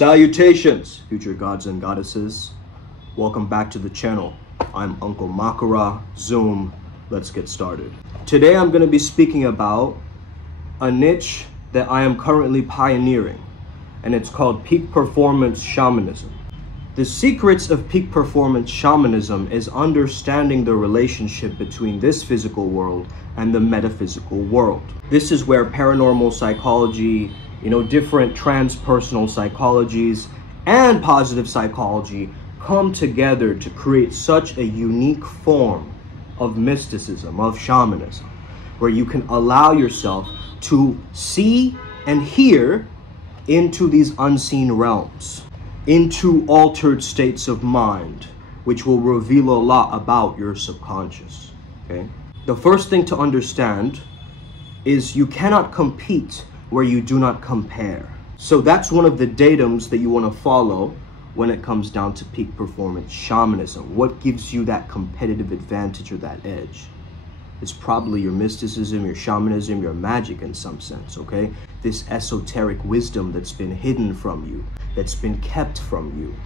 Salutations, future gods and goddesses. Welcome back to the channel. I'm Uncle Makara, Zoom. Let's get started. Today I'm going to be speaking about a niche that I am currently pioneering, and it's called Peak Performance Shamanism. The secrets of peak performance shamanism is understanding the relationship between this physical world and the metaphysical world. This is where paranormal psychology, different transpersonal psychologies and positive psychology come together to create such a unique form of mysticism, of shamanism, where you can allow yourself to see and hear into these unseen realms, into altered states of mind, which will reveal a lot about your subconscious, okay? The first thing to understand is you cannot compete where you do not compare. So that's one of the datums that you want to follow when it comes down to peak performance shamanism. What gives you that competitive advantage or that edge? It's probably your mysticism, your shamanism, your magic in some sense, okay? This esoteric wisdom that's been hidden from you, that's been kept from you.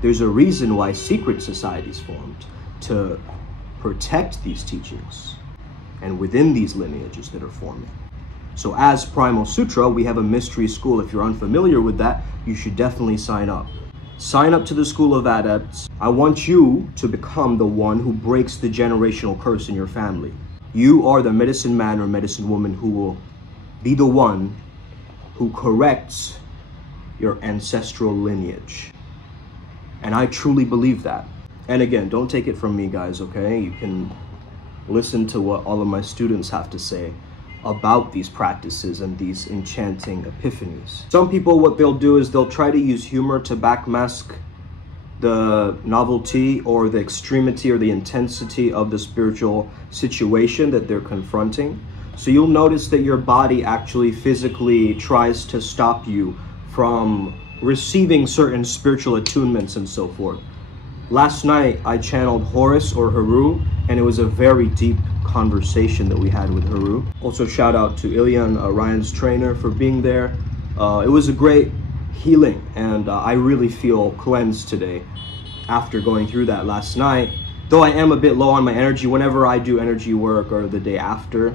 There's a reason why secret societies formed, to protect these teachings and within these lineages that are forming. So as Primal Sutra, we have a mystery school. If you're unfamiliar with that, you should definitely sign up. Sign up to the School of Adepts. I want you to become the one who breaks the generational curse in your family. You are the medicine man or medicine woman who will be the one who corrects your ancestral lineage. And I truly believe that. And again, don't take it from me, guys, okay? You can listen to what all of my students have to say about these practices and these enchanting epiphanies. Some people, what they'll do is they'll try to use humor to backmask the novelty or the extremity or the intensity of the spiritual situation that they're confronting. So you'll notice that your body actually physically tries to stop you from receiving certain spiritual attunements and so forth. Last night, I channeled Horus or Haru, and it was a very deep conversation that we had with Haru. Also, shout out to Ilyan, Ryan's trainer, for being there. It was a great healing, and I really feel cleansed today after going through that last night. Though I am a bit low on my energy, whenever I do energy work or the day after,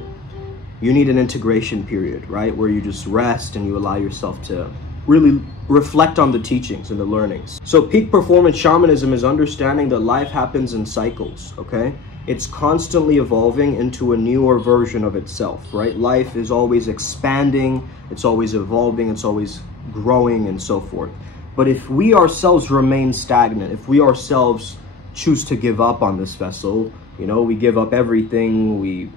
you need an integration period, right? Where you just rest and you allow yourself to really reflect on the teachings and the learnings. So peak performance shamanism is understanding that life happens in cycles, okay? It's constantly evolving into a newer version of itself, right? Life is always expanding, it's always evolving, it's always growing and so forth. But if we ourselves remain stagnant, if we ourselves choose to give up on this vessel, we give up everything, we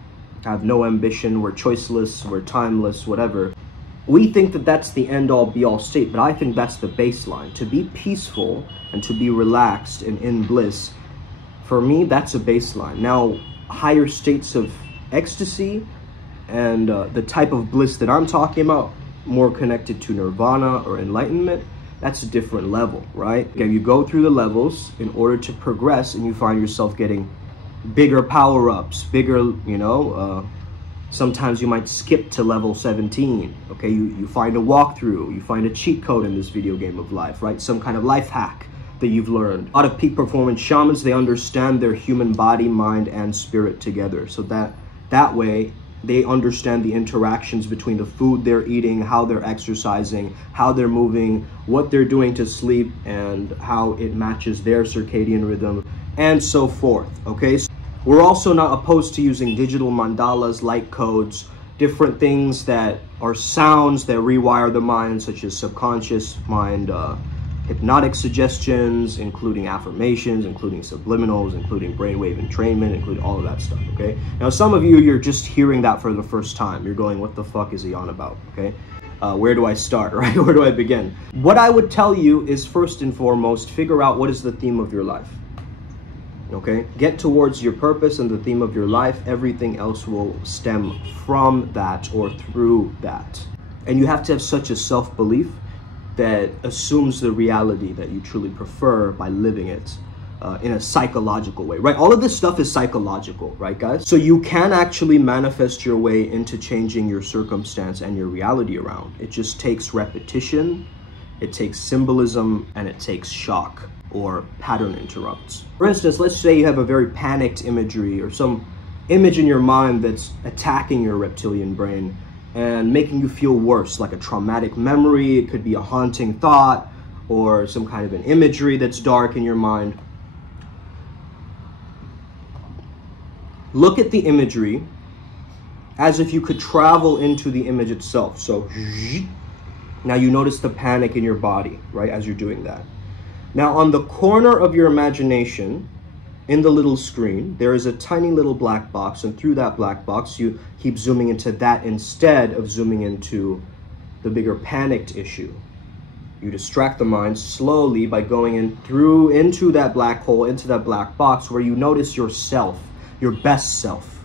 have no ambition, we're choiceless, we're timeless, whatever. We think that that's the end-all be-all state, but I think that's the baseline. To be peaceful and to be relaxed and in bliss, for me, that's a baseline. Now, higher states of ecstasy and the type of bliss that I'm talking about, more connected to nirvana or enlightenment, that's a different level, right? Okay, you go through the levels in order to progress, and you find yourself getting bigger power-ups, bigger, sometimes you might skip to level 17, okay? You find a walkthrough, you find a cheat code in this video game of life, right? Some kind of life hack that you've learned. A lot of peak performance shamans, they understand their human body, mind, and spirit together. So that way, they understand the interactions between the food they're eating, how they're exercising, how they're moving, what they're doing to sleep, and how it matches their circadian rhythm, and so forth, okay? So we're also not opposed to using digital mandalas, light codes, different things that are sounds that rewire the mind, such as subconscious mind, hypnotic suggestions, including affirmations, including subliminals, including brainwave entrainment, including all of that stuff, okay? Now, some of you, you're just hearing that for the first time. You're going, what the fuck is he on about, okay? Where do I start, right? Where do I begin? What I would tell you is, first and foremost, figure out what is the theme of your life. Okay, get towards your purpose and the theme of your life. Everything else will stem from that or through that. And you have to have such a self-belief that assumes the reality that you truly prefer by living it in a psychological way, right? All of this stuff is psychological, right, guys? So you can actually manifest your way into changing your circumstance and your reality around. It just takes repetition it takes symbolism, and it takes shock or pattern interrupts. For instance, let's say you have a very panicked imagery or some image in your mind that's attacking your reptilian brain and making you feel worse, like a traumatic memory. It could be a haunting thought or some kind of an imagery that's dark in your mind. Look at the imagery as if you could travel into the image itself. So now you notice the panic in your body, right, as you're doing that. Now on the corner of your imagination, in the little screen, there is a tiny little black box, and through that black box, you keep zooming into that instead of zooming into the bigger panicked issue. You distract the mind slowly by going into that black hole, into that black box, where you notice yourself, your best self,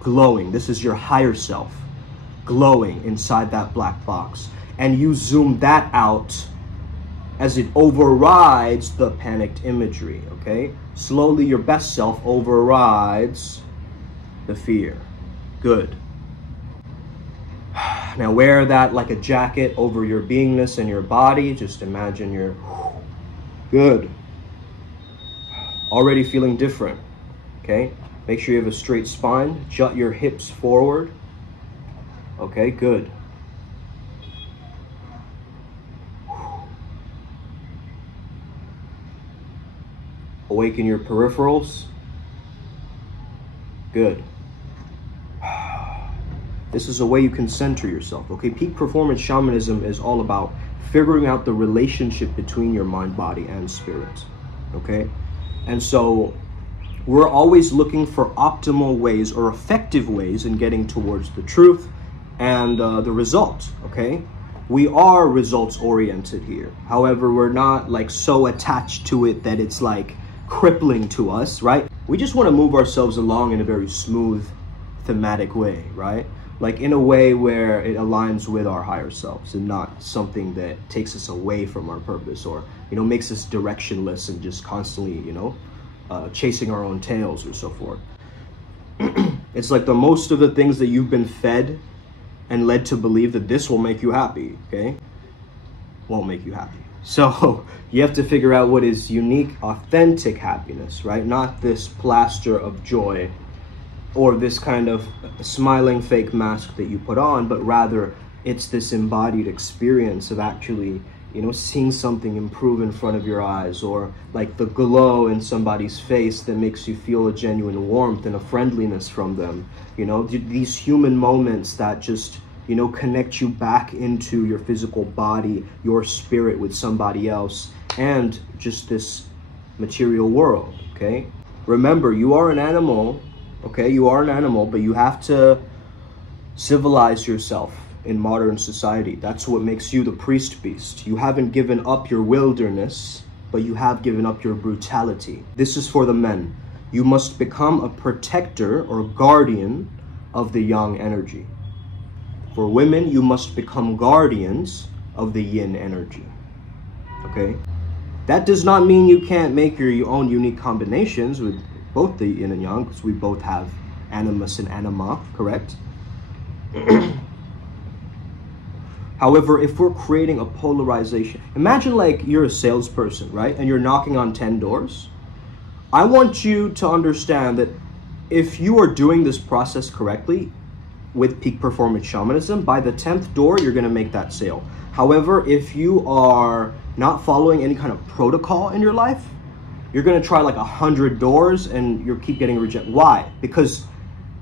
glowing. This is your higher self, glowing inside that black box. And you zoom that out as it overrides the panicked imagery, okay? Slowly, your best self overrides the fear. Good. Now wear that like a jacket over your beingness and your body. Just imagine you're good. Already feeling different, okay? Make sure you have a straight spine. Jut your hips forward. Okay, good. Awaken your peripherals. Good. This is a way you can center yourself, okay? Peak Performance Shamanism is all about figuring out the relationship between your mind, body, and spirit, okay? And so we're always looking for optimal ways or effective ways in getting towards the truth and the result, okay? We are results oriented here. However, we're not like so attached to it that it's like crippling to us, right? We just want to move ourselves along in a very smooth, thematic way, right? Like in a way where it aligns with our higher selves and not something that takes us away from our purpose or, you know, makes us directionless and just constantly, you know, chasing our own tails or so forth. It's like the most of the things that you've been fed and led to believe that this will make you happy, okay? Won't make you happy. So you have to figure out what is unique, authentic happiness, right? Not this plaster of joy or this kind of smiling fake mask that you put on, but rather it's this embodied experience of actually, you know, seeing something improve in front of your eyes, or like the glow in somebody's face that makes you feel a genuine warmth and a friendliness from them. You know, these human moments that just, you know, connect you back into your physical body, your spirit with somebody else, and just this material world, okay? Remember, you are an animal, okay? You are an animal, but you have to civilize yourself in modern society. That's what makes you the priest beast. You haven't given up your wilderness, but you have given up your brutality. This is for the men. You must become a protector or guardian of the yang energy. For women, you must become guardians of the yin energy, okay? That does not mean you can't make your own unique combinations with both the yin and yang, because we both have animus and anima, correct? However, if we're creating a polarization, imagine like you're a salesperson, right? And you're knocking on 10 doors. I want you to understand that if you are doing this process correctly, with Peak Performance Shamanism, by the 10th door, you're going to make that sale. However, if you are not following any kind of protocol in your life, you're going to try like 100 doors and you keep getting rejected. Why? Because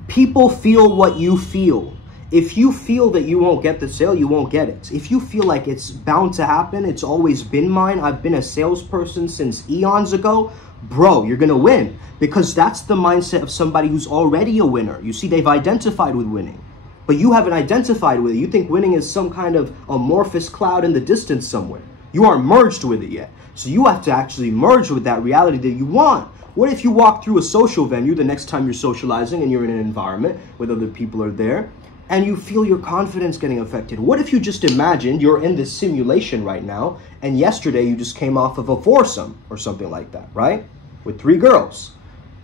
people feel what you feel. If you feel that you won't get the sale, you won't get it. If you feel like it's bound to happen, it's always been mine, I've been a salesperson since eons ago, bro, you're going to win. Because that's the mindset of somebody who's already a winner. You see, they've identified with winning. But you haven't identified with it. You think winning is some kind of amorphous cloud in the distance somewhere. You aren't merged with it yet. So you have to actually merge with that reality that you want. What if you walk through a social venue the next time you're socializing and you're in an environment where other people are there and you feel your confidence getting affected? What if you just imagined you're in this simulation right now and yesterday you just came off of a foursome or something like that, right? With 3 girls.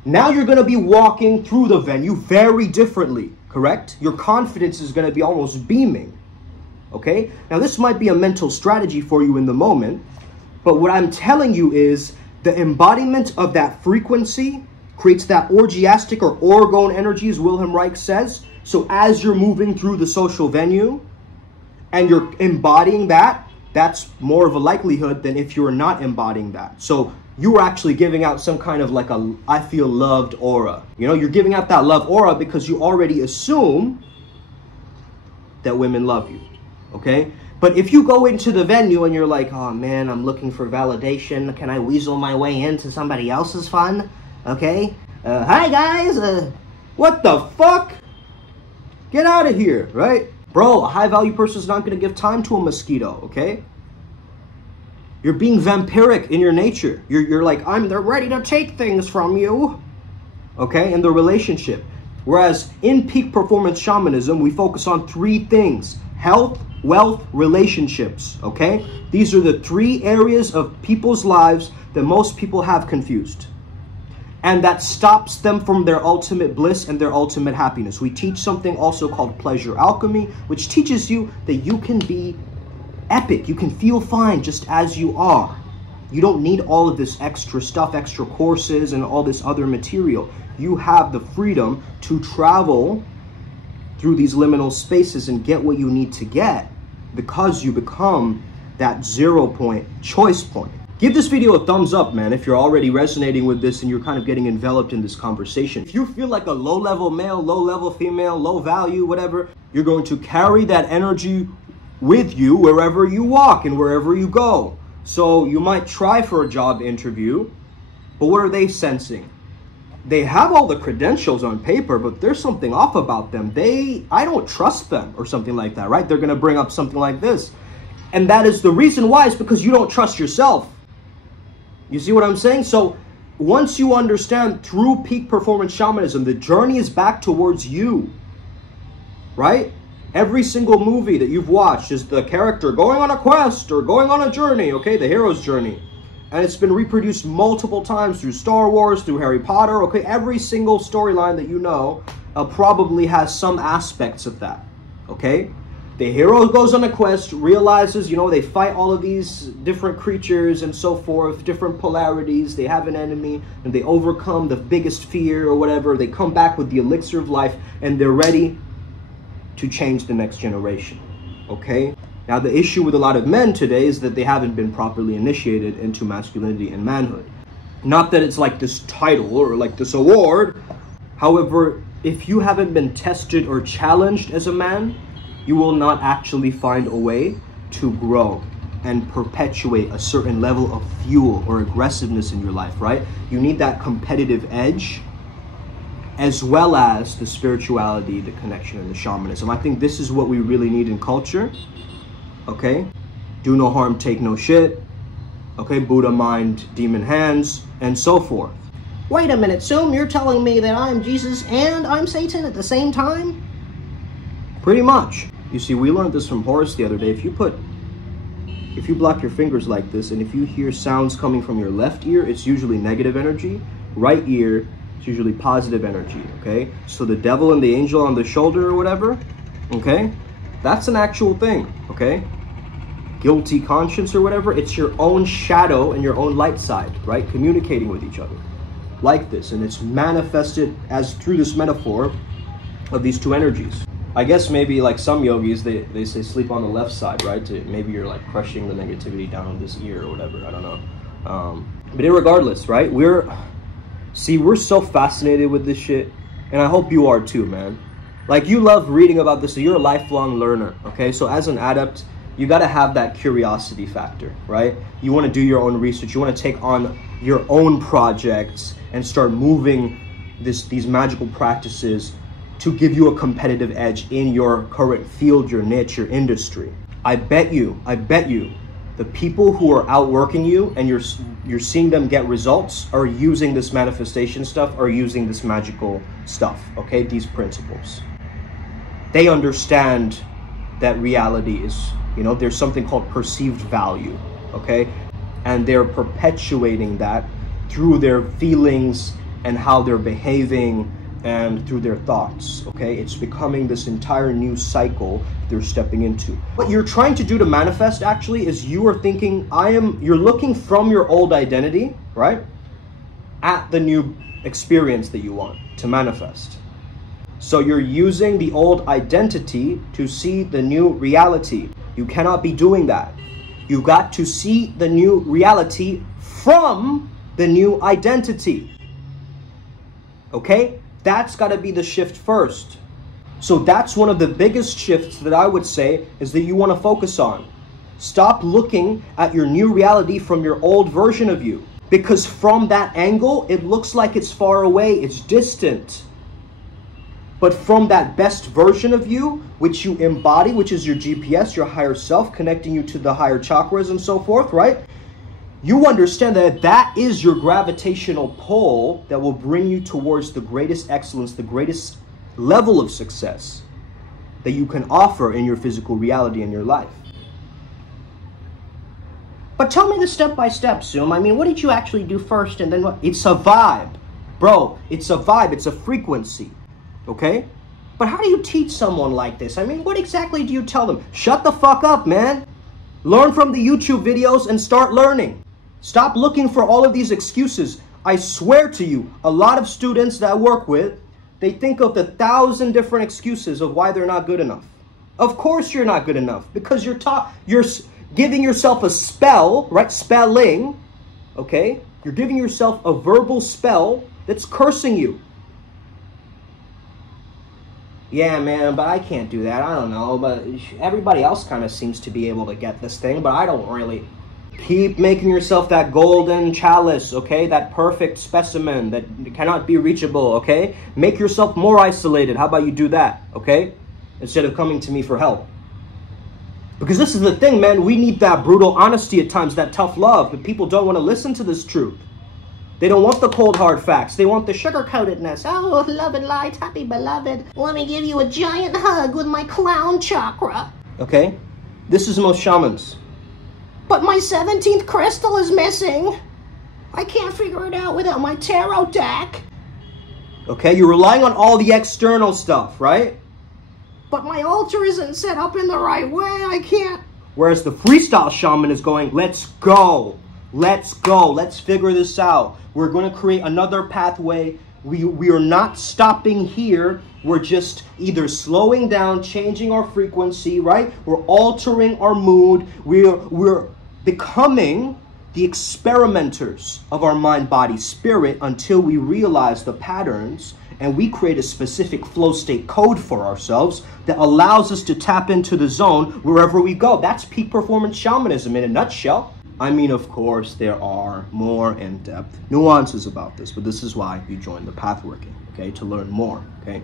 Now you're going to be walking through the venue very differently, correct? Your confidence is going to be almost beaming. okay? Now, this might be a mental strategy for you in the moment, but what I'm telling you is the embodiment of that frequency creates that orgiastic or orgone energy, as Wilhelm Reich says. So as you're moving through the social venue and you're embodying that, that's more of a likelihood than if you're not embodying that. So you are actually giving out some kind of like a I feel loved aura. You know, you're giving out that love aura because you already assume that women love you, okay? But if you go into the venue and you're like, oh man, I'm looking for validation. Can I weasel my way into somebody else's fun? Okay? Hi guys, what the fuck? Get out of here, right? Bro, a high value person is not gonna give time to a mosquito, okay? You're being vampiric in your nature. You're like, they're ready to take things from you, okay, in the relationship. Whereas in peak performance shamanism, we focus on 3 things: health, wealth, relationships, okay? These are the 3 areas of people's lives that most people have confused. And that stops them from their ultimate bliss and their ultimate happiness. We teach something also called pleasure alchemy, which teaches you that you can be epic. You can feel fine just as you are. You don't need all of this extra stuff, extra courses, and all this other material. You have the freedom to travel through these liminal spaces and get what you need to get because you become that 0 point, choice point. Give this video a thumbs up, man, if you're already resonating with this and you're kind of getting enveloped in this conversation. If you feel like a low-level male, low-level female, low value, whatever, you're going to carry that energy with you wherever you walk and wherever you go. So you might try for a job interview, but what are they sensing? They have all the credentials on paper, but there's something off about them. I don't trust them or something like that, right? They're going to bring up something like this. And that is the reason why, is because you don't trust yourself. You see what I'm saying? So once you understand through peak performance shamanism, the journey is back towards you, right? Every single movie that you've watched is the character going on a quest or going on a journey, okay? The hero's journey. And it's been reproduced multiple times through Star Wars, through Harry Potter, okay? Every single storyline that you know probably has some aspects of that, okay? The hero goes on a quest, realizes, you know, they fight all of these different creatures and so forth, different polarities. They have an enemy and they overcome the biggest fear or whatever. They come back with the elixir of life and they're ready to change the next generation, okay? Now, the issue with a lot of men today is that they haven't been properly initiated into masculinity and manhood. Not that it's like this title or like this award. However, if you haven't been tested or challenged as a man, you will not actually find a way to grow and perpetuate a certain level of fuel or aggressiveness in your life, right? You need that competitive edge as well as the spirituality, the connection, and the shamanism. I think this is what we really need in culture, okay? Do no harm, take no shit, okay? Buddha mind, demon hands, and so forth. Wait a minute, Soom, you're telling me that I'm Jesus and I'm Satan at the same time? Pretty much. You see, we learned this from Horace the other day. If you block your fingers like this, and if you hear sounds coming from your left ear, it's usually negative energy. Right ear, it's usually positive energy, okay? So the devil and the angel on the shoulder or whatever, okay? That's an actual thing, okay? Guilty conscience or whatever, it's your own shadow and your own light side, right? Communicating with each other like this. And it's manifested as through this metaphor of these 2 energies. I guess maybe like some yogis, they say sleep on the left side, right? Maybe you're like crushing the negativity down on this ear or whatever, I don't know. But irregardless, right? We're so fascinated with this shit, and I hope you are too, man. Like, you love reading about this, so you're a lifelong learner, okay? So as an adept, you gotta have that curiosity factor, right? You wanna do your own research, you wanna take on your own projects and start moving these magical practices to give you a competitive edge in your current field, your niche, your industry. I bet you, the people who are outworking you and you're seeing them get results are using this manifestation stuff, are using this magical stuff, okay? These principles. They understand that reality is, you know, there's something called perceived value, okay? And they're perpetuating that through their feelings and how they're behaving and through their thoughts, okay? It's becoming this entire new cycle they're stepping into. What you're trying to do to manifest actually is you are thinking, you're looking from your old identity, right? At the new experience that you want to manifest. So you're using the old identity to see the new reality. You cannot be doing that. You got to see the new reality from the new identity. Okay? That's got to be the shift first. So that's one of the biggest shifts that I would say is that you want to focus on. Stop looking at your new reality from your old version of you. Because from that angle, it looks like it's far away, it's distant. But from that best version of you, which you embody, which is your GPS, your higher self, connecting you to the higher chakras and so forth, right? You understand that that is your gravitational pull that will bring you towards the greatest excellence, the greatest level of success that you can offer in your physical reality in your life. But tell me the step-by-step, Zoom. I mean, what did you actually do first and then what? It's a vibe. Bro, it's a vibe. It's a frequency. Okay? But how do you teach someone like this? I mean, what exactly do you tell them? Shut the fuck up, man. Learn from the YouTube videos and start learning. Stop looking for all of these excuses. I swear to you, a lot of students that I work with, they think of 1,000 different excuses of why they're not good enough. Of course you're not good enough because you're giving yourself a spell, right? Spelling, okay? You're giving yourself a verbal spell that's cursing you. Yeah, man, but I can't do that. I don't know, but everybody else kind of seems to be able to get this thing, but I don't really. Keep making yourself that golden chalice, okay? That perfect specimen that cannot be reachable, okay? Make yourself more isolated. How about you do that, okay? Instead of coming to me for help. Because this is the thing, man. We need that brutal honesty at times, that tough love. But people don't want to listen to this truth. They don't want the cold, hard facts. They want the sugar-coatedness. Oh, love and light, happy beloved. Let me give you a giant hug with my crown chakra. Okay? This is most shamans. But my 17th crystal is missing. I can't figure it out without my tarot deck. Okay, you're relying on all the external stuff, right? But my altar isn't set up in the right way. I can't. Whereas the freestyle shaman is going, let's go. Let's go. Let's figure this out. We're going to create another pathway. We are not stopping here. We're just either slowing down, changing our frequency, right? We're altering our mood. We're becoming the experimenters of our mind, body, spirit until we realize the patterns and we create a specific flow state code for ourselves that allows us to tap into the zone wherever we go. That's peak performance shamanism in a nutshell. I mean, of course, there are more in-depth nuances about this, but this is why you join the Pathworking, okay, to learn more, okay?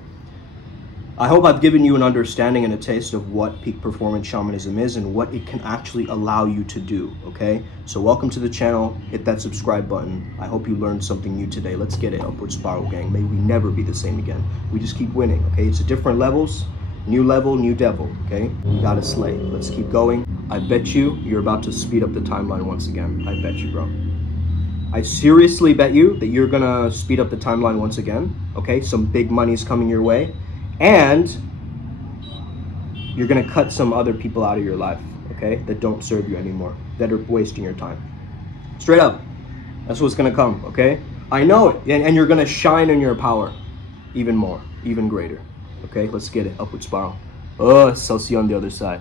I hope I've given you an understanding and a taste of what peak performance shamanism is and what it can actually allow you to do, okay? So welcome to the channel. Hit that subscribe button. I hope you learned something new today. Let's get it. Upward Spiral Gang. May we never be the same again. We just keep winning, okay? It's a different levels. New level, new devil, okay? You gotta slay. Let's keep going. I bet you're about to speed up the timeline once again. I bet you, bro. I seriously bet you that you're gonna speed up the timeline once again, okay? Some big money's coming your way. And you're going to cut some other people out of your life, okay, that don't serve you anymore, that are wasting your time. Straight up. That's what's going to come, okay? I know it. And you're going to shine in your power even more, even greater. Okay, let's get it. Upward spiral. Oh, so see you on the other side.